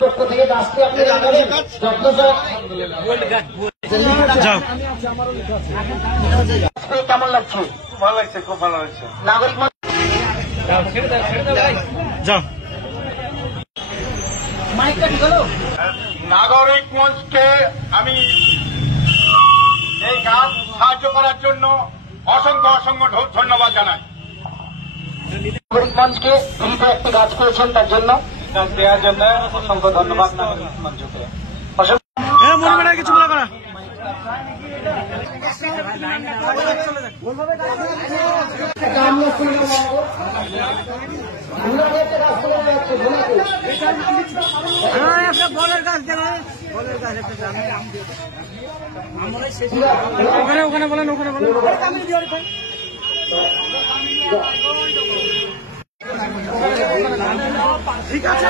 পক্ষ থেকে আসতে আপনি কেমন লাগছে? ভালো লাগছে, খুব ভালো লাগছে। নাগরিক নাগরিক মঞ্চকে আমি এই কাজ সাহায্য করার জন্য অসংখ্য অসংখ্য ধন্যবাদ জানাই। নাগরিক মঞ্চকে ফ্রিতে একটি কাজ করেছেন তার জন্য দেওয়ার জন্য অসংখ্য ধন্যবাদ নাগরিক মঞ্চকে। কিছু বলা করা বলের গাছ ওখানে বলেন ঠিক আছে।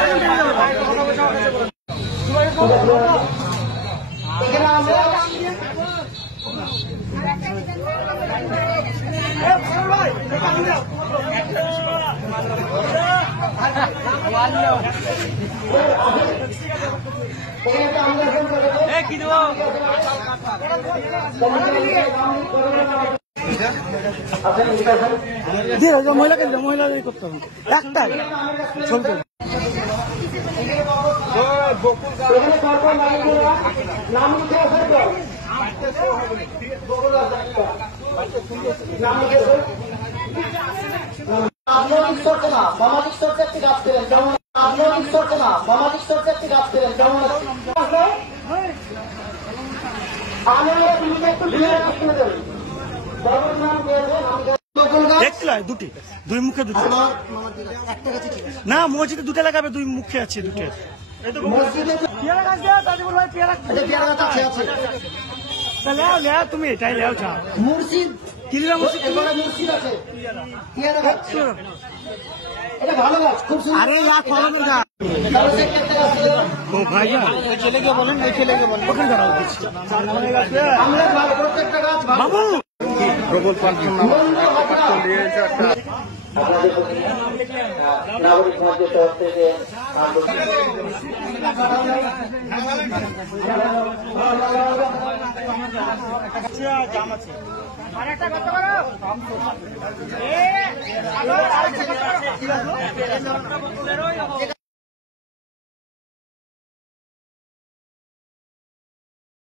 মহিলা করতে হবে একটাই চলতে রাজনৈতিক স্তরকে না সামাজিক স্তরকে একটি কাজ করেন কেমন? রাজনৈতিক স্তরকে না সামাজিক স্তরকে একটি কাজ করেন কেমন? দুটি দুই মুখে দুটো না মসজিদে দুটো লাগাবে দুই মুখে আছে দুটো তুমি এটাই লেও চাও মুর্শিদ আছে এটা ভালো গাছ খুব সুন্দর। আরে ও ভাইয়া ওই ছেলেকে বলেন ওখানে দাঁড়াও প্রত্যেকটা গাছ বাবু প্রবল নাগরিক মঞ্চের তরফ থেকে আরেকটা করতে পারো